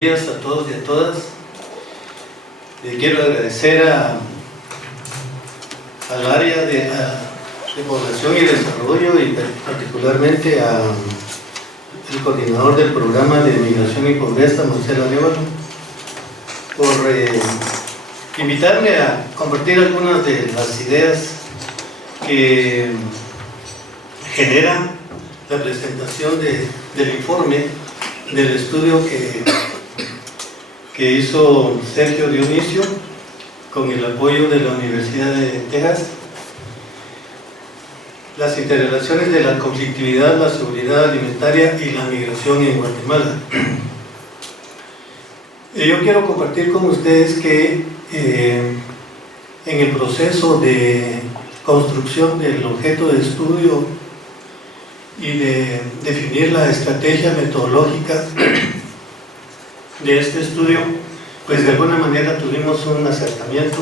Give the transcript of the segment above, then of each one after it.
Buenos días a todos y a todas. Quiero agradecer al área de población y desarrollo y particularmente al coordinador del programa de migración y pobreza, Marcelo Arévalo, por invitarme a compartir algunas de las ideas que generan la presentación del informe del estudio que hizo Sergio Dionisio con el apoyo de la Universidad de Texas, las interrelaciones de la conflictividad, la seguridad alimentaria y la migración en Guatemala. Yo quiero compartir con ustedes que en el proceso de construcción del objeto de estudio y de definir la estrategia metodológica de este estudio, pues de alguna manera tuvimos un acercamiento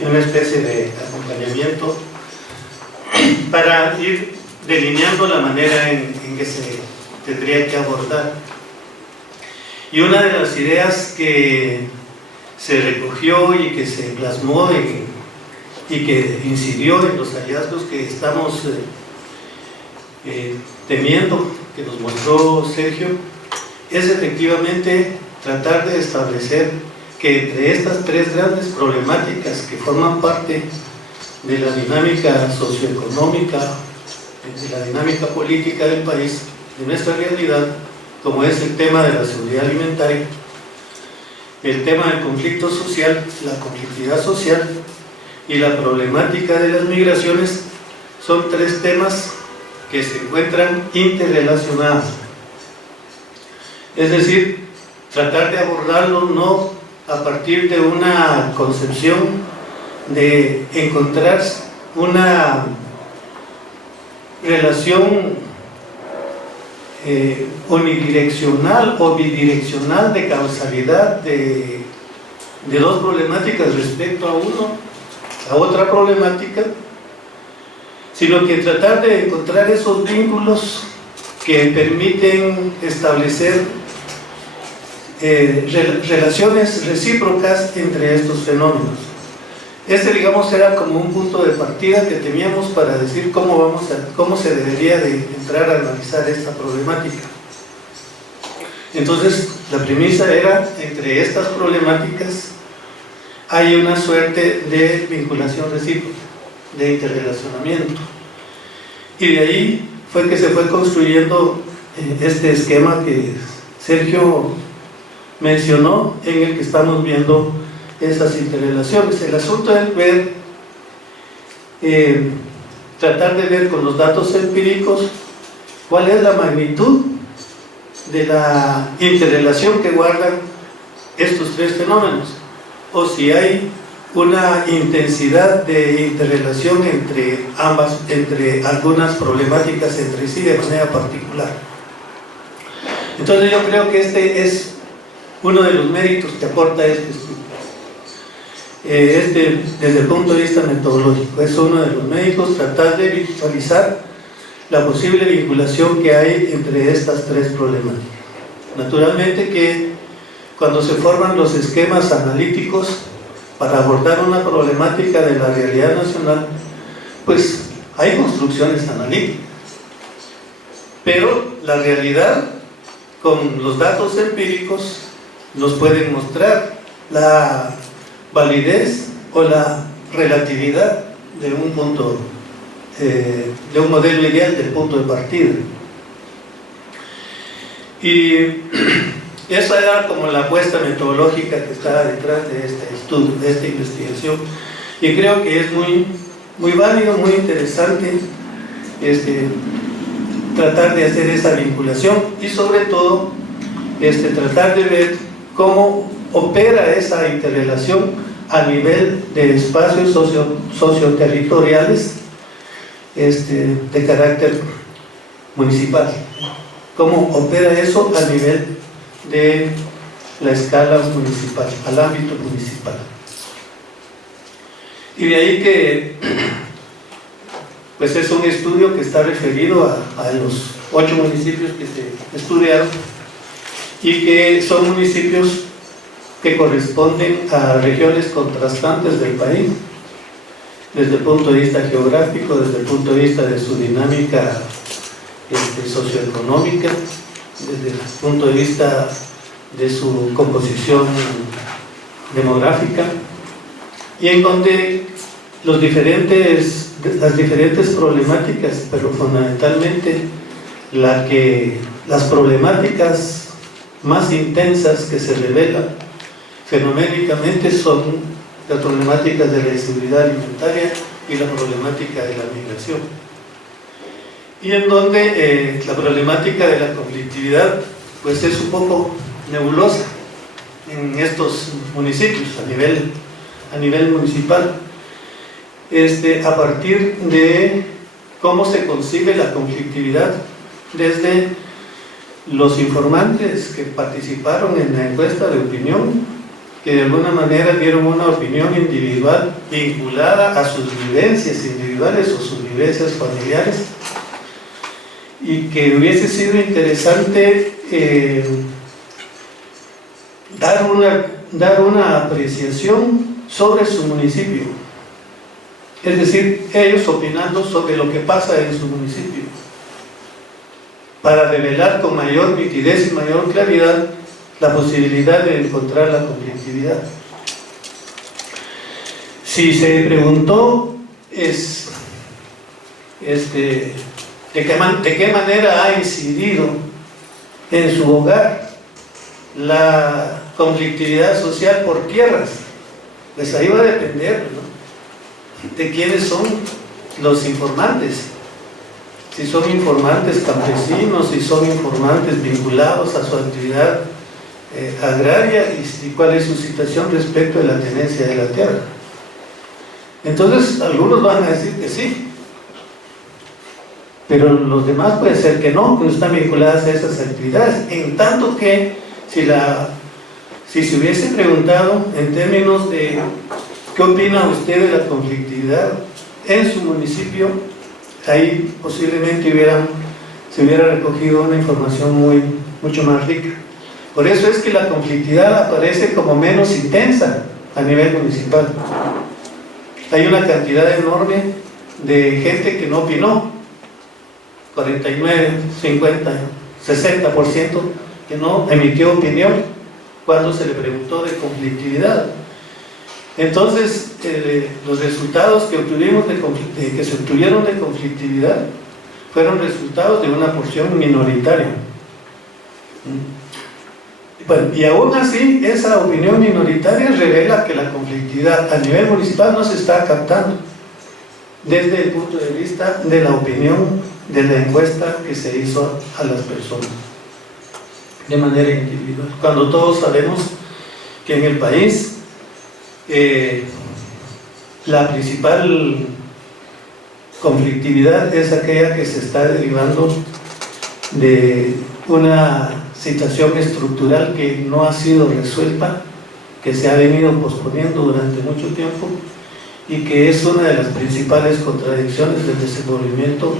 y una especie de acompañamiento para ir delineando la manera en que se tendría que abordar. Y una de las ideas que se recogió y que se plasmó y que incidió en los hallazgos que estamos teniendo, que nos mostró Sergio, es efectivamente tratar de establecer que entre estas tres grandes problemáticas que forman parte de la dinámica socioeconómica, de la dinámica política del país, de nuestra realidad, como es el tema de la seguridad alimentaria, el tema del conflicto social, la conflictividad social y la problemática de las migraciones, son tres temas que se encuentran interrelacionados. Es decir, tratar de abordarlo no a partir de una concepción de encontrar una relación unidireccional o bidireccional de causalidad de dos problemáticas respecto a otra problemática, sino que tratar de encontrar esos vínculos que permiten establecer relaciones recíprocas entre estos fenómenos. Digamos, era como un punto de partida que teníamos para decir cómo se debería de entrar a analizar esta problemática. Entonces, la premisa era, entre estas problemáticas hay una suerte de vinculación recíproca, de interrelacionamiento. Y de ahí fue que se fue construyendo este esquema que Sergio mencionó, en el que estamos viendo esas interrelaciones. El asunto es tratar de ver con los datos empíricos cuál es la magnitud de la interrelación que guardan estos tres fenómenos, o si hay una intensidad de interrelación entre algunas problemáticas entre sí de manera particular. Entonces yo creo que este es uno de los méritos que aporta este estudio. Desde el punto de vista metodológico, es uno de los méritos tratar de visualizar la posible vinculación que hay entre estas tres problemáticas. Naturalmente que cuando se forman los esquemas analíticos para abordar una problemática de la realidad nacional, pues hay construcciones analíticas, pero la realidad con los datos empíricos nos pueden mostrar la validez o la relatividad de un punto, de un modelo ideal del punto de partida. Y esa era como la apuesta metodológica que estaba detrás de este estudio, de esta investigación, y creo que es muy válido, muy interesante tratar de hacer esa vinculación y sobre todo tratar de ver cómo opera esa interrelación a nivel de espacios socioterritoriales de carácter municipal. Cómo opera eso a nivel de la escala municipal, al ámbito municipal. Y de ahí que pues es un estudio que está referido a los 8 municipios que se estudiaron, y que son municipios que corresponden a regiones contrastantes del país, desde el punto de vista geográfico, desde el punto de vista de su dinámica socioeconómica, desde el punto de vista de su composición demográfica, y en donde las diferentes problemáticas, pero fundamentalmente las problemáticas más intensas que se revelan fenoménicamente son las problemáticas de la inseguridad alimentaria y la problemática de la migración, y en donde la problemática de la conflictividad pues es un poco nebulosa en estos municipios a nivel municipal, a partir de cómo se concibe la conflictividad desde los informantes que participaron en la encuesta de opinión, que de alguna manera dieron una opinión individual vinculada a sus vivencias individuales o sus vivencias familiares, y que hubiese sido interesante dar una apreciación sobre su municipio, es decir, ellos opinando sobre lo que pasa en su municipio, para revelar con mayor nitidez y mayor claridad la posibilidad de encontrar la conflictividad. Si se preguntó de qué manera ha incidido en su hogar la conflictividad social por tierras, pues ahí va a depender, ¿no?, de quiénes son los informantes. Si son informantes campesinos, si son informantes vinculados a su actividad agraria, y cuál es su situación respecto de la tenencia de la tierra. Entonces algunos van a decir que sí, pero los demás puede ser que no están vinculadas a esas actividades, en tanto que si se hubiese preguntado en términos de ¿qué opina usted de la conflictividad en su municipio?, ahí posiblemente se hubiera recogido una información mucho más rica. Por eso es que la conflictividad aparece como menos intensa a nivel municipal. Hay una cantidad enorme de gente que no opinó, 49, 50, 60% que no emitió opinión cuando se le preguntó de conflictividad. Entonces, los resultados que se obtuvieron de conflictividad fueron resultados de una porción minoritaria. Bueno, y aún así, esa opinión minoritaria revela que la conflictividad a nivel municipal no se está captando desde el punto de vista de la opinión de la encuesta que se hizo a las personas de manera individual, cuando todos sabemos que en el país la principal conflictividad es aquella que se está derivando de una situación estructural que no ha sido resuelta, que se ha venido posponiendo durante mucho tiempo, y que es una de las principales contradicciones del desenvolvimiento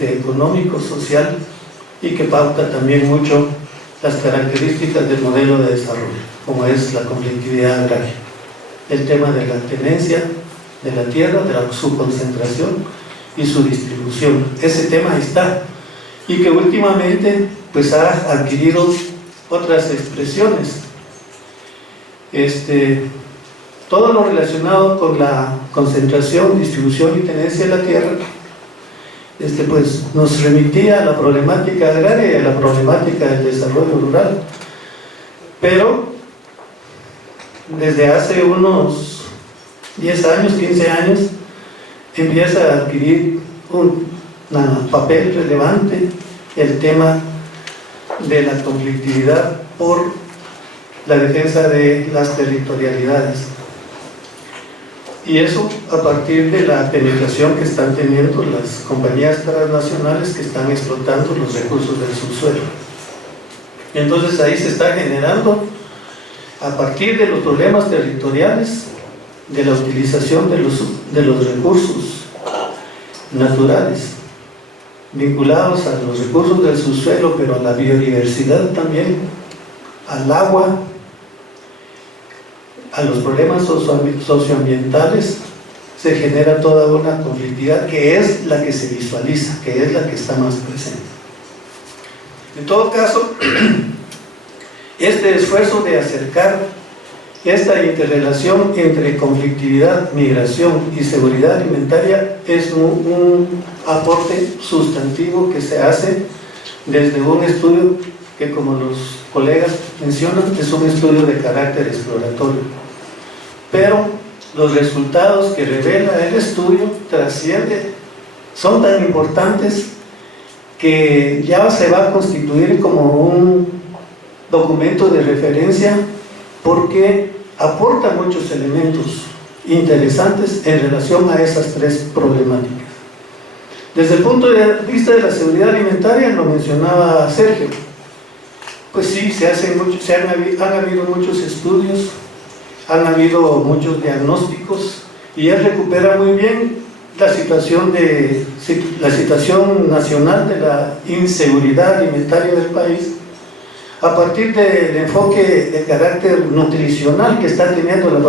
económico, social, y que pauta también mucho las características del modelo de desarrollo, como es la conflictividad agraria, el tema de la tenencia de la tierra, de su concentración y su distribución. Ese tema está, y que últimamente pues ha adquirido otras expresiones. Todo lo relacionado con la concentración, distribución y tenencia de la tierra pues nos remitía a la problemática agraria y a la problemática del desarrollo rural, pero desde hace unos 10 años, 15 años empieza a adquirir un papel relevante el tema de la conflictividad por la defensa de las territorialidades, y eso a partir de la penetración que están teniendo las compañías transnacionales que están explotando los recursos del subsuelo. Entonces ahí se está generando, a partir de los problemas territoriales, de la utilización de los recursos naturales, vinculados a los recursos del subsuelo, pero a la biodiversidad también, al agua, a los problemas socioambientales, se genera toda una conflictividad que es la que se visualiza, que es la que está más presente. En todo caso, este esfuerzo de acercar esta interrelación entre conflictividad, migración y seguridad alimentaria es un aporte sustantivo que se hace desde un estudio que, como los colegas mencionan, es un estudio de carácter exploratorio. Pero los resultados que revela el estudio trascienden, son tan importantes que ya se va a constituir como un documento de referencia, porque aporta muchos elementos interesantes en relación a esas tres problemáticas. Desde el punto de vista de la seguridad alimentaria, lo mencionaba Sergio, pues sí, han habido muchos estudios, han habido muchos diagnósticos, y él recupera muy bien la situación nacional de la inseguridad alimentaria del país, a partir del enfoque de carácter nutricional que está teniendo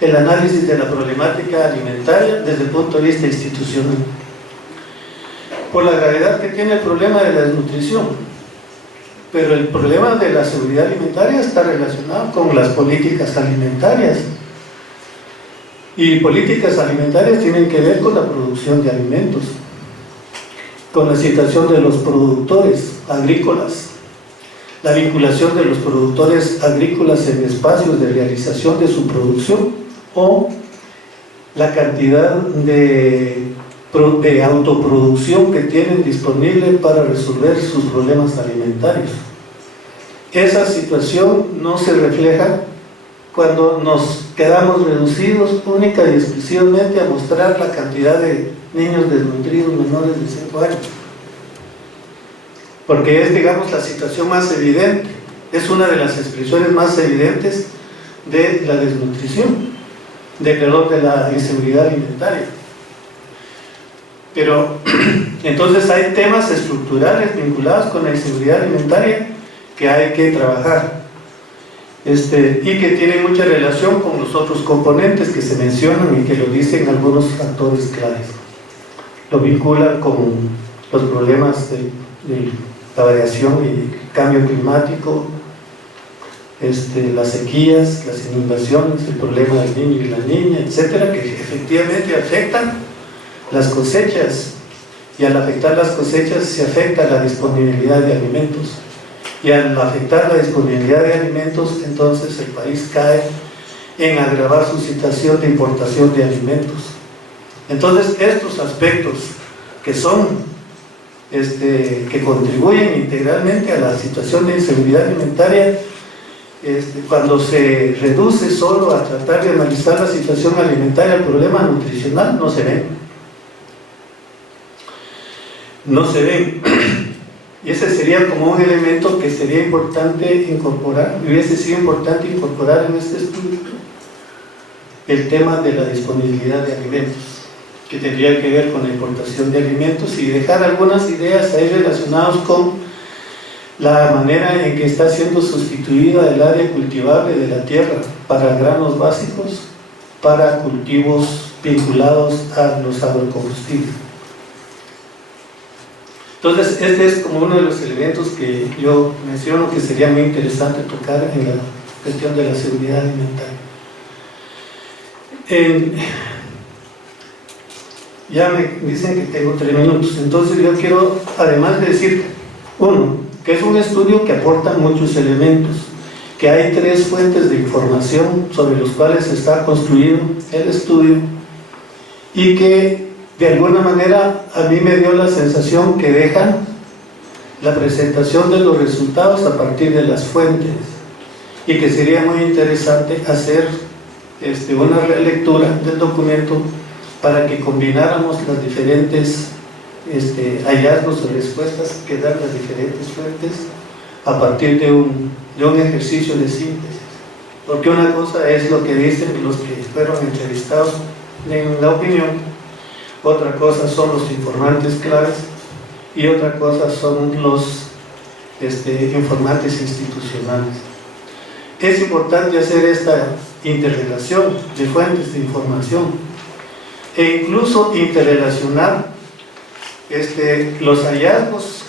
el análisis de la problemática alimentaria desde el punto de vista institucional, por la gravedad que tiene el problema de la desnutrición. Pero el problema de la seguridad alimentaria está relacionado con las políticas alimentarias, y políticas alimentarias tienen que ver con la producción de alimentos, con la situación de los productores agrícolas, la vinculación de los productores agrícolas en espacios de realización de su producción, o la cantidad de autoproducción que tienen disponible para resolver sus problemas alimentarios. Esa situación no se refleja cuando nos quedamos reducidos única y exclusivamente a mostrar la cantidad de niños desnutridos menores de 5 años. Porque es, digamos, la situación más evidente, es una de las expresiones más evidentes de la desnutrición, de la inseguridad alimentaria. Pero entonces hay temas estructurales vinculados con la inseguridad alimentaria que hay que trabajar, y que tienen mucha relación con los otros componentes que se mencionan y que lo dicen algunos factores claves. Lo vinculan con los problemas de la variación y el cambio climático, las sequías, las inundaciones, el problema del niño y la niña, etcétera, que efectivamente afectan las cosechas, y al afectar las cosechas se afecta la disponibilidad de alimentos, y al afectar la disponibilidad de alimentos, entonces el país cae en agravar su situación de importación de alimentos. Entonces estos aspectos que son que contribuyen integralmente a la situación de inseguridad alimentaria, cuando se reduce solo a tratar de analizar la situación alimentaria, el problema nutricional no se ven. Y ese sería como un elemento que sería importante incorporar, hubiese sido importante incorporar en este estudio, el tema de la disponibilidad de alimentos, que tendría que ver con la importación de alimentos, y dejar algunas ideas ahí relacionadas con la manera en que está siendo sustituida el área cultivable de la tierra para granos básicos, para cultivos vinculados a los agrocombustibles. Entonces, este es como uno de los elementos que yo menciono que sería muy interesante tocar en la cuestión de la seguridad alimentaria. Ya me dicen que tengo 3 minutos, entonces yo quiero, además de decir, uno, que es un estudio que aporta muchos elementos, que hay 3 fuentes de información sobre los cuales está construido el estudio, y que de alguna manera a mí me dio la sensación que dejan la presentación de los resultados a partir de las fuentes, y que sería muy interesante hacer una relectura del documento para que combináramos las diferentes hallazgos o respuestas que dan las diferentes fuentes a partir de un ejercicio de síntesis. Porque una cosa es lo que dicen los que fueron entrevistados en la opinión, otra cosa son los informantes claves, y otra cosa son los informantes institucionales. Es importante hacer esta interrelación de fuentes de información e incluso interrelacionar los hallazgos,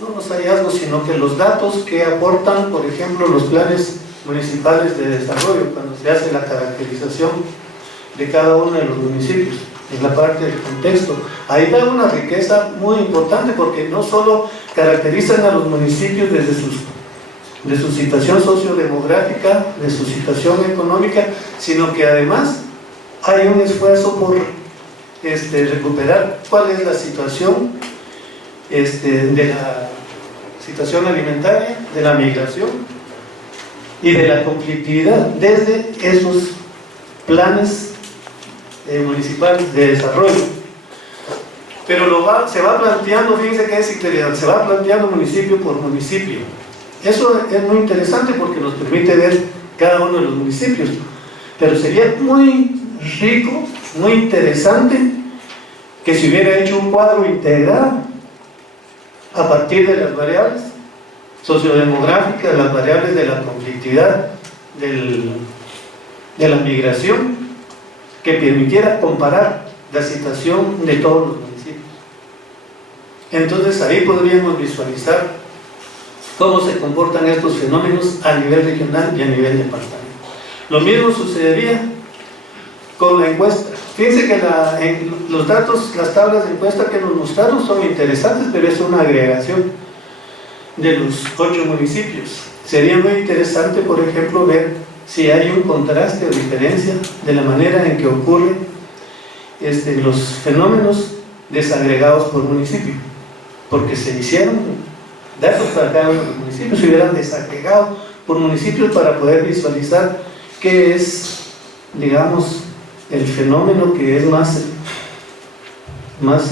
no los hallazgos, sino que los datos que aportan, por ejemplo, los planes municipales de desarrollo, cuando se hace la caracterización de cada uno de los municipios, en la parte del contexto. Ahí da una riqueza muy importante, porque no solo caracterizan a los municipios desde de su situación sociodemográfica, de su situación económica, sino que además hay un esfuerzo por recuperar cuál es la situación de la situación alimentaria, de la migración y de la conflictividad desde esos planes municipales de desarrollo. Pero se va planteando, fíjense que es interesante, se va planteando municipio por municipio. Eso es muy interesante porque nos permite ver cada uno de los municipios, pero sería muy rico, muy interesante que se hubiera hecho un cuadro integral a partir de las variables sociodemográficas, las variables de la conflictividad, de la migración, que permitiera comparar la situación de todos los municipios. Entonces ahí podríamos visualizar cómo se comportan estos fenómenos a nivel regional y a nivel departamental. Lo mismo sucedería con la encuesta. Fíjense que los datos, las tablas de encuesta que nos mostraron son interesantes, pero es una agregación de los 8 municipios. Sería muy interesante, por ejemplo, ver si hay un contraste o diferencia de la manera en que ocurren los fenómenos desagregados por municipio, porque se hicieron datos para cada uno de los municipios, se hubieran desagregado por municipios para poder visualizar qué es, digamos, el fenómeno que es más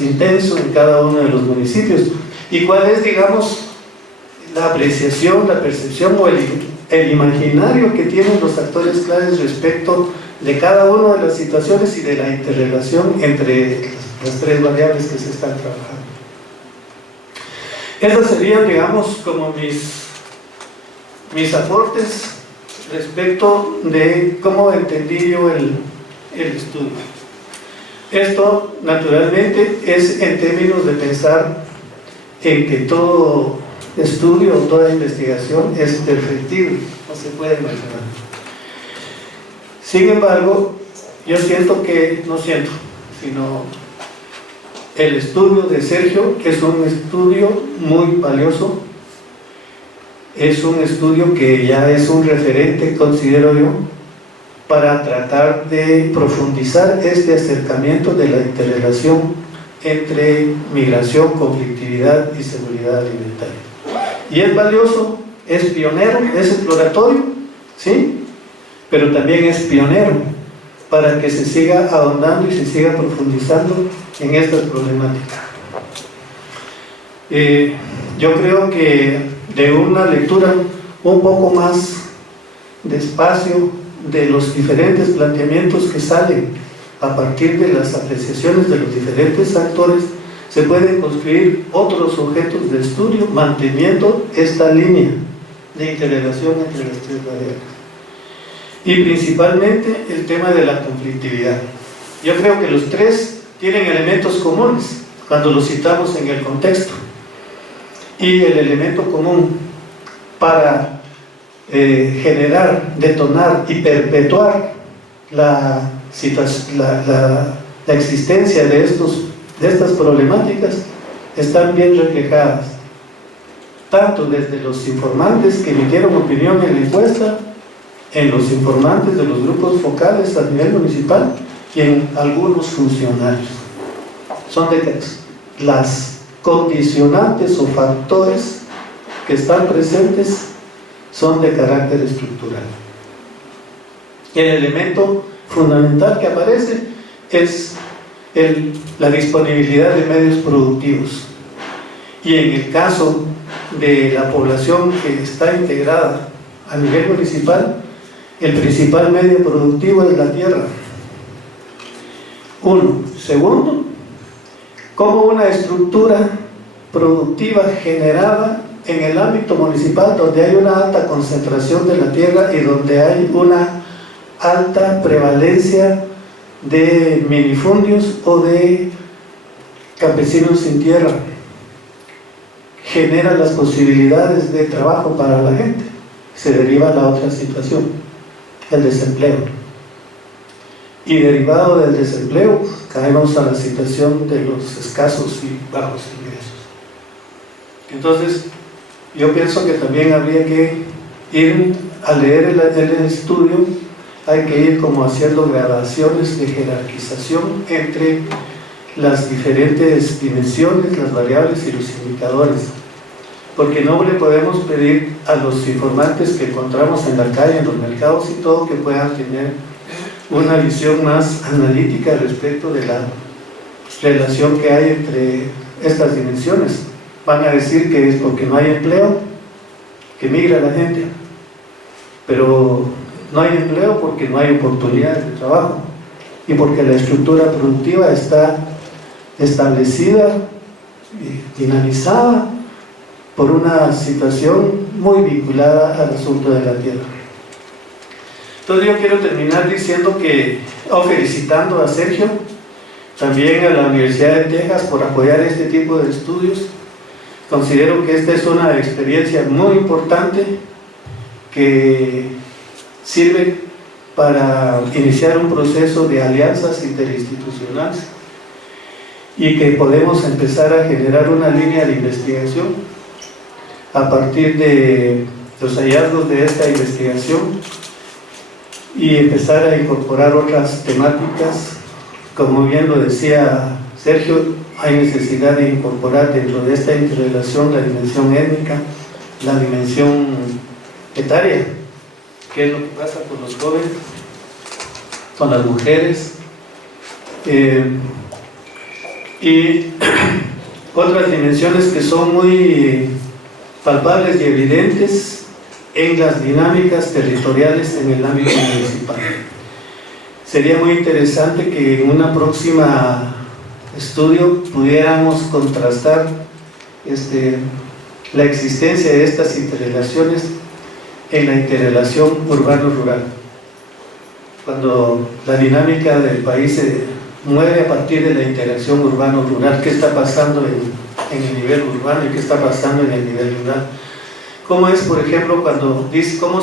intenso en cada uno de los municipios, y cuál es, digamos, la apreciación, la percepción o el imaginario que tienen los actores claves respecto de cada una de las situaciones y de la interrelación entre las 3 variables que se están trabajando. Esas serían, digamos, como mis aportes respecto de cómo entendí yo el estudio. Esto, naturalmente, es en términos de pensar en que todo estudio o toda investigación es perfectible, no se puede imaginar. Sin embargo, yo siento que, no siento, sino el estudio de Sergio es un estudio muy valioso, es un estudio que ya es un referente, considero yo, para tratar de profundizar este acercamiento de la interrelación entre migración, conflictividad y seguridad alimentaria. Y es valioso, es pionero, es exploratorio, ¿sí? Pero también es pionero para que se siga ahondando y se siga profundizando en estas problemáticas. Yo creo que de una lectura un poco más despacio de los diferentes planteamientos que salen a partir de las apreciaciones de los diferentes actores, se pueden construir otros objetos de estudio manteniendo esta línea de interrelación entre las 3 variables. Y principalmente el tema de la conflictividad. Yo creo que los 3 tienen elementos comunes cuando los citamos en el contexto. Y el elemento común para generar, detonar y perpetuar la existencia de estas problemáticas están bien reflejadas, tanto desde los informantes que emitieron opinión en la encuesta, en los informantes de los grupos focales a nivel municipal y en algunos funcionarios. Son de las condicionantes o factores que están presentes son de carácter estructural. El elemento fundamental que aparece es la disponibilidad de medios productivos, y en el caso de la población que está integrada a nivel municipal, el principal medio productivo es la tierra. Uno. Segundo, como una estructura productiva generada en el ámbito municipal, donde hay una alta concentración de la tierra y donde hay una alta prevalencia de minifundios o de campesinos sin tierra, genera las posibilidades de trabajo para la gente. Se deriva la otra situación, el desempleo, y derivado del desempleo caemos a la situación de los escasos y bajos ingresos. Entonces yo pienso que también habría que ir a leer el estudio, hay que ir como haciendo gradaciones de jerarquización entre las diferentes dimensiones, las variables y los indicadores, porque no le podemos pedir a los informantes que encontramos en la calle, en los mercados y todo, que puedan tener una visión más analítica respecto de la relación que hay entre estas dimensiones. Van a decir que es porque no hay empleo que migra la gente, pero no hay empleo porque no hay oportunidades de trabajo y porque la estructura productiva está establecida y dinamizada por una situación muy vinculada al asunto de la tierra. Entonces yo quiero terminar diciendo que, felicitando a Sergio, también a la Universidad de Texas por apoyar este tipo de estudios. Considero que esta es una experiencia muy importante que sirve para iniciar un proceso de alianzas interinstitucionales y que podemos empezar a generar una línea de investigación a partir de los hallazgos de esta investigación y empezar a incorporar otras temáticas. Como bien lo decía Sergio, hay necesidad de incorporar dentro de esta interrelación la dimensión étnica, la dimensión etaria, qué es lo que pasa con los jóvenes, con las mujeres, y otras dimensiones que son muy palpables y evidentes en las dinámicas territoriales en el ámbito municipal. Sería muy interesante que en una próxima estudio pudiéramos contrastar la existencia de estas interrelaciones en la interrelación urbano-rural. Cuando la dinámica del país se mueve a partir de la interacción urbano-rural, ¿qué está pasando en el nivel urbano y qué está pasando en el nivel rural? ¿Cómo es, por ejemplo, cuando dice cómo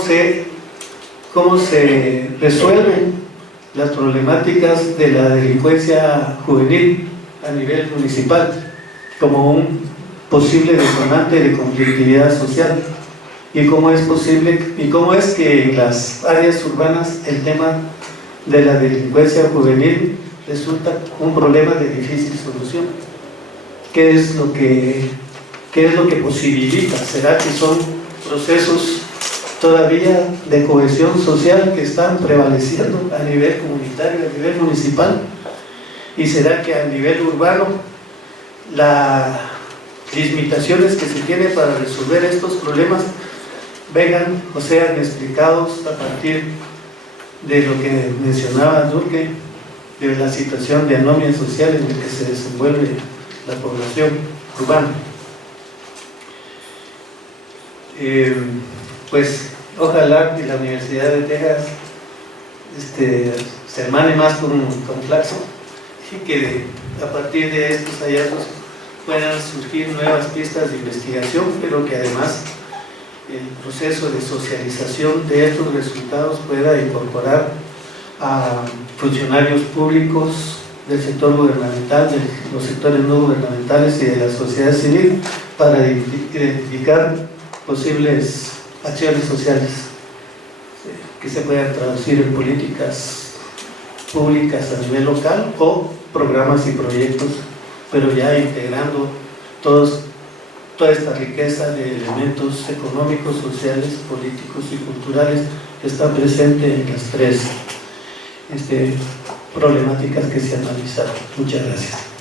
se resuelven las problemáticas de la delincuencia juvenil a nivel municipal como un posible detonante de conflictividad social? ¿Y cómo es posible, y cómo es que en las áreas urbanas el tema de la delincuencia juvenil resulta un problema de difícil solución? ¿Qué es lo que posibilita? ¿Será que son procesos todavía de cohesión social que están prevaleciendo a nivel comunitario, a nivel municipal? ¿Y será que a nivel urbano las limitaciones que se tienen para resolver estos problemas vengan o sean explicados a partir de lo que mencionaba Durkheim, de la situación de anomia social en la que se desenvuelve la población urbana? Pues ojalá que la Universidad de Texas se hermane más con Flaxo y que a partir de estos hallazgos puedan surgir nuevas pistas de investigación, pero que además el proceso de socialización de estos resultados pueda incorporar a funcionarios públicos del sector gubernamental, de los sectores no gubernamentales y de la sociedad civil para identificar posibles acciones sociales que se puedan traducir en políticas públicas a nivel local o programas y proyectos, pero ya integrando toda esta riqueza de elementos económicos, sociales, políticos y culturales que está presente en las tres problemáticas que se analizaron. Muchas gracias.